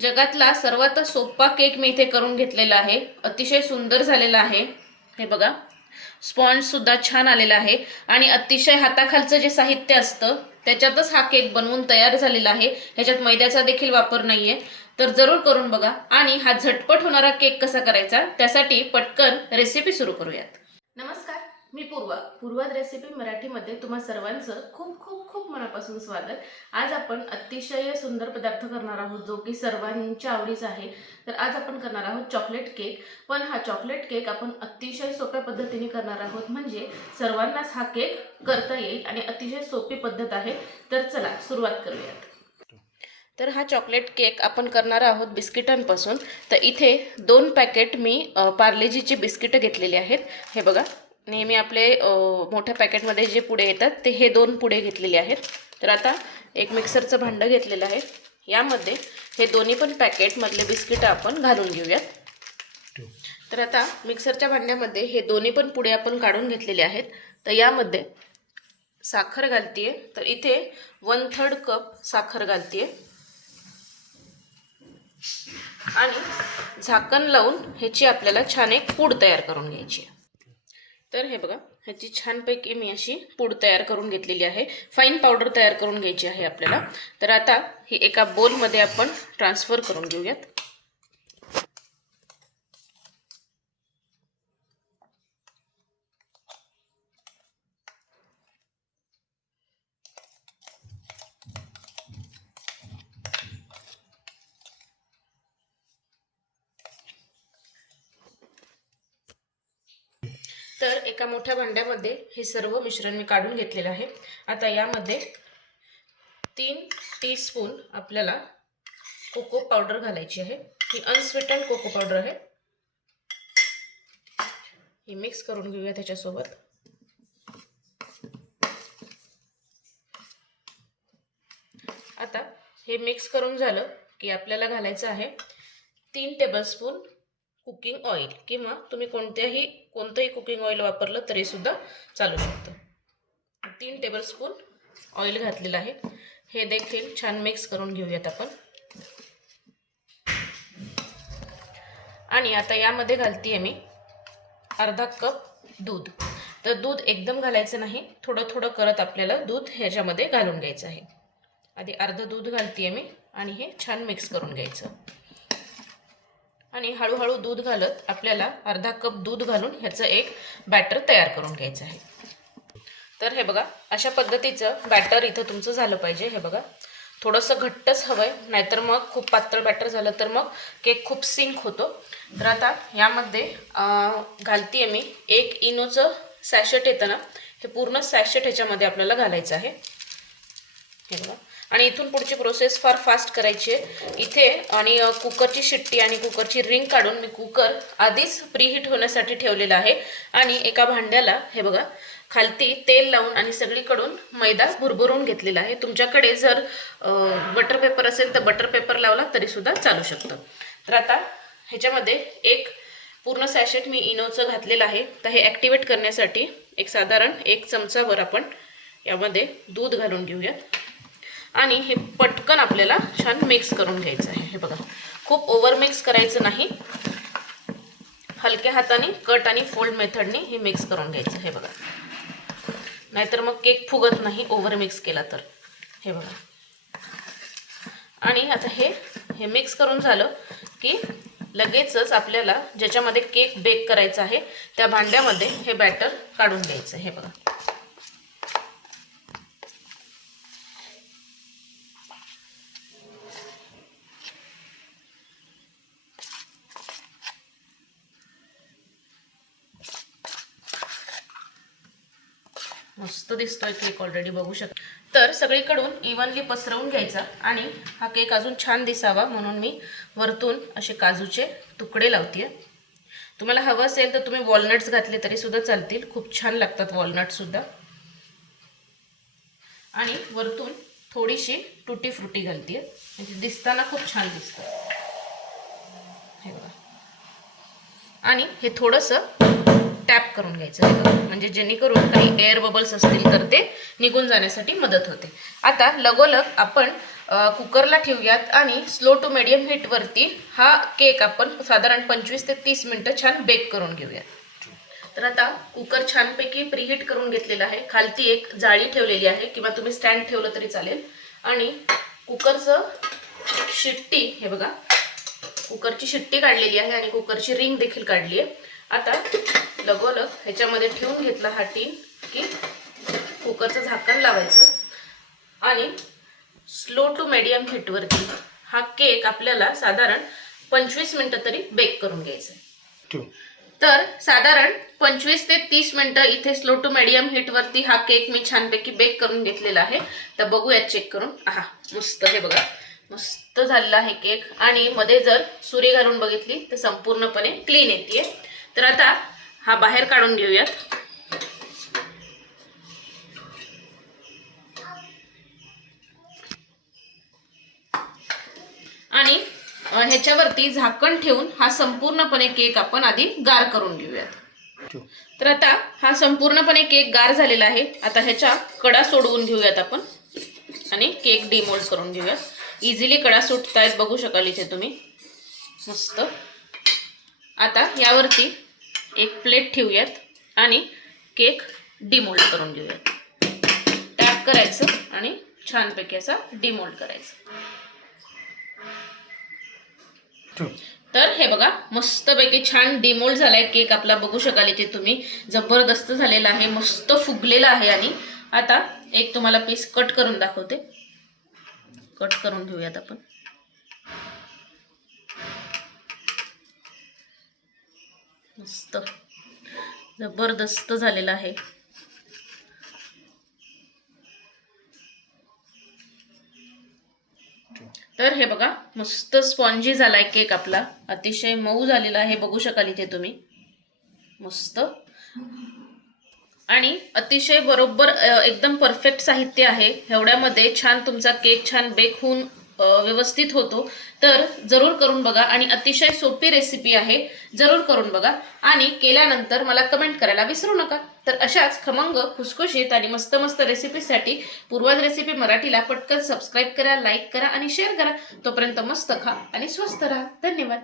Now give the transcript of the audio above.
जगातला सर्वात सोपा केक मी इथे करून घेतलेला आहे. अतिशय सुंदर झालेला आहे. हे बघा. स्पॉन्ज सुद्धा छान आलेला आहे. आणि अतिशय हाताखालचं जे साहित्य असतं त्याच्यातच हा केक बनवून तयार झालेला आहे. ह्याच्यात मैद्याचा देखील वापर नाहीये. तर जरूर करून बघा. आणि हा झटपट होणारा केक कसा करायचा त्यासाठी पटकन रेसिपी सुरू करूयात. मी पूर्वा पूर्वाज रेसिपी मराठीमध्ये तुम्हा सर्वांचं खूप खूप खूप मनापासून स्वागत. आज आपण अतिशय सुंदर पदार्थ करणार आहोत जो की सर्वांच्या आवडीचा आहे. तर आज आपण करणार आहोत चॉकलेट केक पण हा चॉकलेट केक आपण अतिशय सोप्या पद्धतीने करणार आहोत. म्हणजे सर्वांनाच हा केक करता येईल आणि अतिशय सोपी पद्धत आहे. तर चला सुरुवात करूयात. तर हा चॉकलेट केक आपण करणार आहोत बिस्किटांपासून. तर इथे दोन पॅकेट मी पार्लेजीची बिस्किटं घेतलेली आहेत. हे बघा. नेहमी आपले मोठ्या पॅकेटमध्ये जे पुढे येतात ते हे दोन पुढे घेतलेले आहेत. तर आता एक मिक्सरचं भांडं घेतलेलं आहे. यामध्ये हे दोन्ही पण पॅकेटमधले बिस्किटं आपण घालून घेऊयात. तर आता मिक्सरच्या भांड्यामध्ये हे दोन्ही पण पुढे आपण काढून घेतलेले आहेत. तर यामध्ये साखर घालतीये. तर इथे वन थर्ड कप साखर घालतीये. आणि झाकण लावून ह्याची आपल्याला छान एक पूड तयार करून घ्यायची आहे. तर हे बघा ह्याची छानपैकी मी अशी पूड तयार करून घेतलेली आहे. फाईन पावडर तयार करून घ्यायची आहे आपल्याला. तर आता ही एका बोलमध्ये आपण ट्रान्सफर करून घेऊयात. तर एका मोठ्या भांड्यामध्ये हे सर्व मिश्रण मी काढून घेतलेलं आहे. आता यामध्ये तीन टीस्पून आपल्याला कोको पावडर घालायची आहे. ही अनस्वीटन कोको पावडर आहे. ही मिक्स करून घेऊया त्याच्यासोबत. आता हे मिक्स करून झालं की आपल्याला घालायचं आहे तीन टेबलस्पून कुकिंग ऑइल किंवा तुम्ही कोणत्याही कोणतंही कुकिंग ऑइल वापरलं तरी सुद्धा चालू शकतं. तीन टेबलस्पून ऑइल घातलेलं आहे. हे देखील छान मिक्स करून घेऊयात आपण. आणि आता यामध्ये घालते आहे मी अर्धा कप दूध. तर दूध एकदम घालायचं नाही थोडं थोडं करत आपल्याला दूध ह्याच्यामध्ये घालून घ्यायचं आहे. आधी अर्धं दूध घालते आहे मी आणि हे छान मिक्स करून घ्यायचं. आणि हळूहळू दूध घालत आपल्याला अर्धा कप दूध घालून ह्याचं एक बॅटर तयार करून घ्यायचं आहे. तर हे बघा अशा पद्धतीचं बॅटर इथं तुमचं झालं पाहिजे. हे बघा थोडंसं घट्टच हवं आहे नाहीतर मग खूप पातळ बॅटर झालं तर मग केक खूप सिंक होतो. तर आता यामध्ये घालते मी एक इनोचं सॅशेट येतं ना हे पूर्ण सॅशेट ह्याच्यामध्ये आपल्याला घालायचं आहे. हे बघा आणि इथून पुढची प्रोसेस फार फास्ट करायची आहे. इथे आणि कुकरची शिट्टी आणि कुकरची रिंग काढून मी कुकर आधीच प्रीहीट होण्यासाठी ठेवलेला आहे. आणि एका भांड्याला हे बघा खालती तेल लावून आणि सगळीकडून मैदा भुरभुरून घेतलेला आहे. तुमच्याकडे जर बटर पेपर असेल तर बटर पेपर लावला तरीसुद्धा चालू शकतं. तर आता ह्याच्यामध्ये एक पूर्ण सॅशेट मी इनोचं घातलेलं आहे. तर हे ॲक्टिवेट करण्यासाठी एक साधारण एक चमचाभर आपण यामध्ये दूध घालून घेऊयात. आणि हे पटकन आपल्याला छान मिक्स करून घ्यायचं आहे. हे बघा खूप ओव्हर मिक्स करायचं नाही. हलक्या हाताने कट आणि फोल्ड मेथडने हे मिक्स करून घ्यायचं हे बघा. नाहीतर मग केक फुगत नाही ओव्हर मिक्स केला तर. हे बघा. आणि आता हे हे मिक्स करून झालं की लगेचच आपल्याला ज्याच्यामध्ये केक बेक करायचा आहे त्या भांड्यामध्ये हे बॅटर काढून घ्यायचं हे बघा. मस्त दिसतोय केक ऑलरेडी बघू शकतो. तर सगळीकडून इव्हनली पसरवून घ्यायचा आणि हा केक अजून छान दिसावा म्हणून मी वरतून असे काजूचे तुकडे लावते तुम्हाला हवं असेल तर तुम्ही वॉलनट्स घातले तरी सुद्धा चालतील. खूप छान लागतात वॉलनट सुद्धा. आणि वरतून थोडीशी टुटी फ्रुटी घालते म्हणजे दिसताना खूप छान दिसतं हे बघा. आणि हे थोडंसं टॅप करून घ्यायचं म्हणजे जेणेकरून काही एअर बबल्स असतील तर ते निघून जाण्यासाठी मदत होते. आता लगोलग आपण कुकरला ठेवूयात आणि स्लो टू मिडियम हीटवरती हा केक आपण साधारण पंचवीस ते तीस मिनटं छान बेक करून घेऊयात. तर आता कुकर छानपैकी प्रीहीट करून घेतलेला आहे. खालती एक जाळी ठेवलेली आहे किंवा तुम्ही स्टँड ठेवलं तरी चालेल. आणि कुकरचं शिट्टी हे बघा कुकरची शिट्टी काढलेली आहे आणि कुकरची रिंग देखील काढली आहे. आता लगोलग ह्याच्यामध्ये ठेवून घेतला हा टीन की कुकरचं झाकण लावायचं आणि स्लो टू मिडियम हीटवरती हा केक आपल्याला साधारण पंचवीस मिनटं तरी बेक करून घ्यायचा तर साधारण पंचवीस ते तीस मिनिटं इथे स्लो टू मिडियम हीटवरती हा केक मी छानपैकी बेक करून घेतलेला आहे. तर बघूयात चेक करून. आहा मस्त हे बघा. मस्त झालेला आहे केक आणि मध्ये जर सुरी घालून बघितली तर संपूर्णपणे क्लीन येते तर आता हा बाहेर काढून घेऊयात. आणि ह्याच्यावरती झाकण ठेवून हा संपूर्णपणे केक आपण आधी गार करून घेऊयात. तर आता हा संपूर्णपणे केक गार झालेला आहे. आता ह्याच्या कडा सोडवून घेऊयात आपण आणि केक डिमोल्ड करून घेऊयात. इझिली कडा सुटतायत बघू शकाल इथे तुम्ही. मस्त. आता यावरती एक प्लेट ठेवूयात आणि केक डिमोल्ड करून घेऊयात. टॅप करायचं आणि छानपैकी असा डिमोल्ड करायचं. तर हे बघा मस्तपैकी छान डिमोल्ड झालाय केक आपला. बघू शकाल इथे तुम्ही. जबरदस्त झालेला आहे मस्त फुगलेला आहे आणि आता एक तुम्हाला पीस कट करून दाखवते. कट करून घेऊयात आपण. मस्त. जबरदस्त झालेला आहे. तर हे बघा मस्त स्पॉन्जी झालाय केक आपला. अतिशय मऊ झालेला आहे बघू शकाल इथे तुम्ही. मस्त. आणि अतिशय बरोबर एकदम परफेक्ट साहित्य आहे. एवढ्यामध्ये छान तुमचा केक छान बेक होऊन व्यवस्थित होतो. तर जरूर करून बघा आणि अतिशय सोपी रेसिपी आहे. जरूर करून बघा. आणि केल्यानंतर मला कमेंट करायला विसरू नका. तर अशाच खमंग खुसखुशीत आणि मस्त मस्त रेसिपीसाठी पूर्वज रेसिपी मराठीला पटकन सबस्क्राईब करा लाईक करा आणि शेअर करा. तोपर्यंत मस्त खा आणि स्वस्त राहा. धन्यवाद.